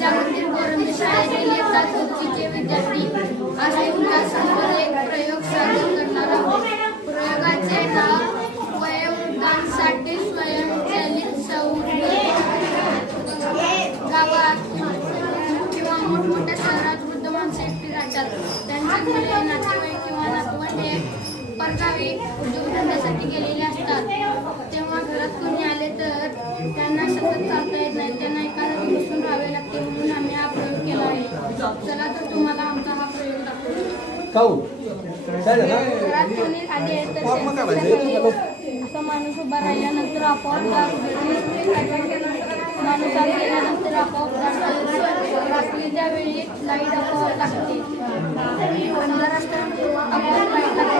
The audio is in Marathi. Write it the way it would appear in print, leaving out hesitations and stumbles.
जागृती करून शाळेतील इयत्ता चौथीचे विद्यार्थी असे उल्हासावर एक प्रयोग सादर करणार आहोत. प्रयोगाचे नाव वयोवृद्धांसाठी स्वयंचलित सौर. गावात किंवा मोठमोठ्या शहरात वृद्ध माणसे एकटी राहतात. त्यांचे मुले, नातेवाईक किंवा नातवंड हे परगावी उद्योगधंद्यासाठी गेलेले असतात. तेव्हा घरात कोणी आले तर त्यांना सतत चालता येत नाही, त्यांना एका जागी बसून राहावे लागते. म्हणून आम्ही हा प्रयोग केला आहे. चला तर तुम्हाला आमचा हा प्रयोग दाखवतो. घरात कोणी आले तर असा माणूस उभा राहिल्यानंतर आपोआप माणूस आत गेल्यानंतर आपोआप रात्रीच्या वेळी लाईट आपोआप लागते. अंधार असताना आपोआप लाईट लागते.